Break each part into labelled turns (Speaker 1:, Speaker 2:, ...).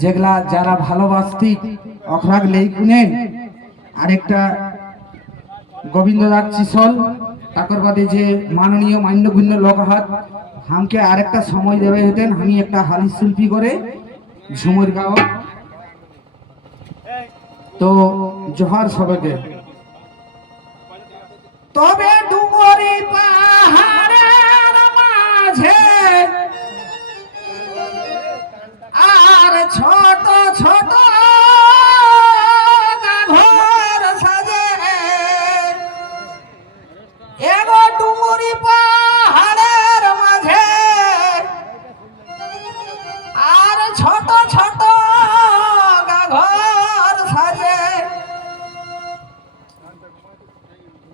Speaker 1: যেগুলা যারা ভালোবাসতি, অখরাগ লেইকুনেন আরেকটা গোবিন্দ দাস চিসল বাদে যে মাননীয় মান্যগুণ্য লোক হাত, হামকে আরেকটা সময় দেবে হতেন আমি একটা হালি শিল্পী করে, ঝুমুর গাও তো জোহার সবাইকে।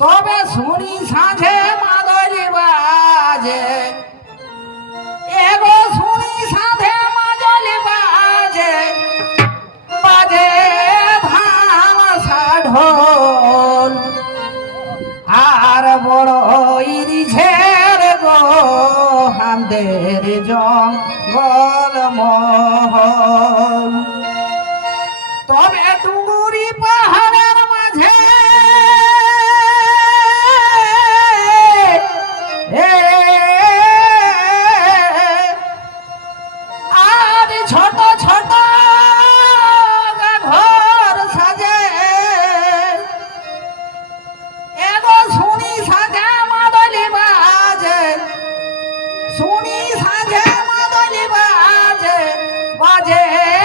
Speaker 1: তবে শুনি সাঁঝে মাদলি বাজে। এগো শুনি সাঁঝে মাদলি বাজে। বাজে ধাম ঢোল আর বড় ইরিঝের গো, হামদের জঙ্গল মহল। তবে বাজে।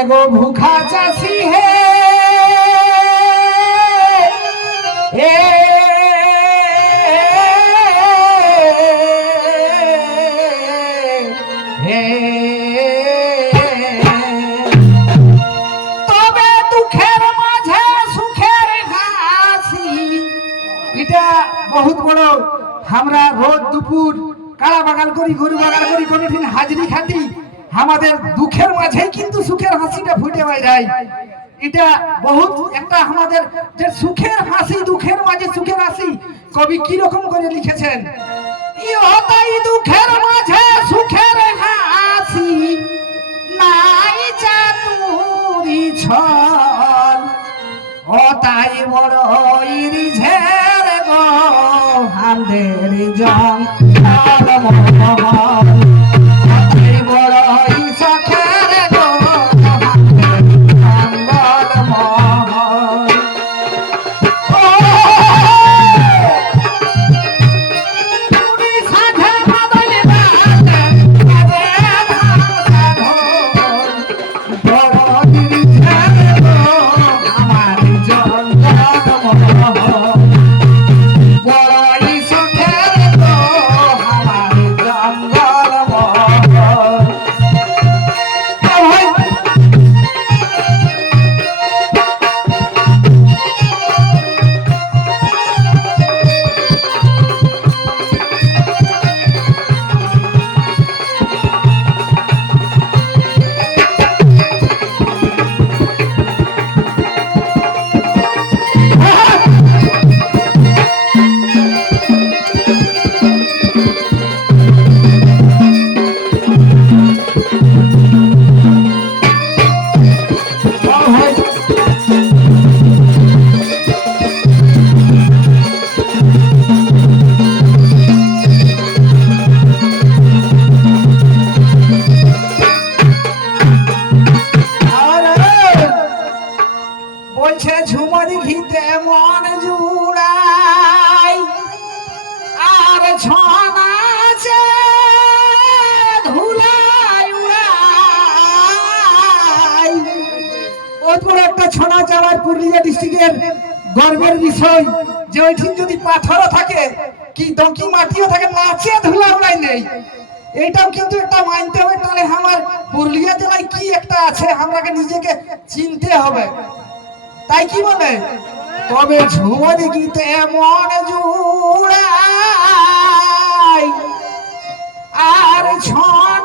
Speaker 1: এগো ভুখা চাষি হে। তবে দুঃখের মাঝে সুখের হাসি। এটা বহুত বড় আমরা রোজ দুপুর কালা বাগান করি গরু বাগান করি, কোনোদিন হাজরি খাটি আমাদের দুঃখের মাঝেই কিন্তু সুখের হাসিটা ফুটে পাই যায়। এটা বহুত একটা আমাদের যে সুখের হাসি, দুঃখের মাঝে সুখের হাসি, কবি কি রকম করে লিখেছেন? ইহতাই দুঃখের মাঝে সুখের হাসি, নাই চাতুরি ছল। ও তাই বড় ঝের গো হামদের জং পুরুলিয়া ডিস্ট্রিক্টের গর্বের বিষয় যে ওইঠিন যদি পাথরও থাকে, কি দঙ্কি মাটিও থাকে নাচে ধুলা উড়াই নেই। এটাও কিন্তু একটা মানতে হবে, তাহলে আমার পুরুলিয়া জেলায় কি একটা আছে, আমাকে নিজেকে চিনতে হবে। তাই কি বলে? তবে ঝুমরি গীতে মন জুড়াই আর ছনাচে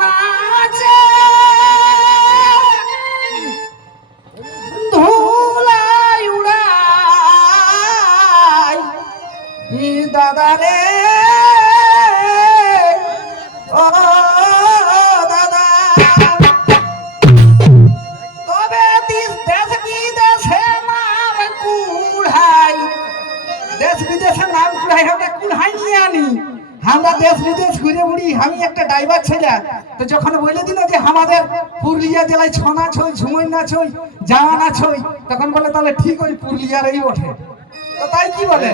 Speaker 1: আমরা দেশ বিদেশ ঘুরে উড়ি আমি একটা ড্রাইভার ছেলে। তো যখন বলে দিল যে আমাদের পুরুলিয়া জেলায় ছনা ছই ঝুমই না ছই জানা ছই তখন বলে, তাহলে ঠিক ওই পুরুলিয়ার এই ওঠে তো তাই কি বলে?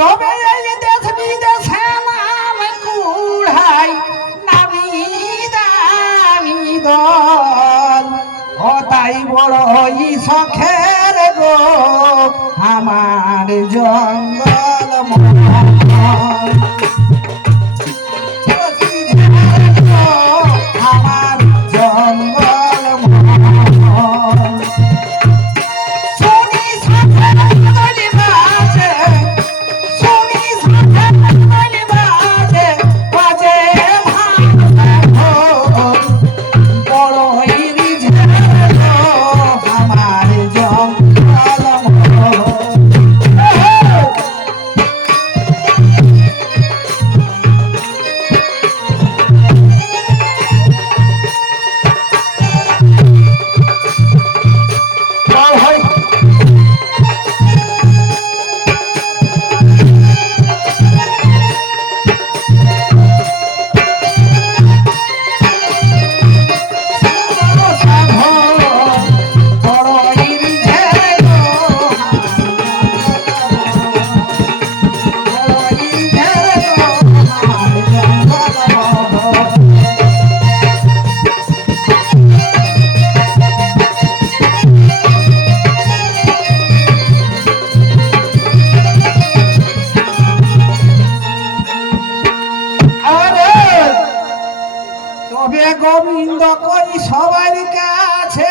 Speaker 1: তবে এই দেশ বিদেশে নাম কুড়াই, নামি দামি দল। ও তাই বড় ই শখের গো, আমার জঙ্গল। তবে গোবিন্দ কই সবার কাছে?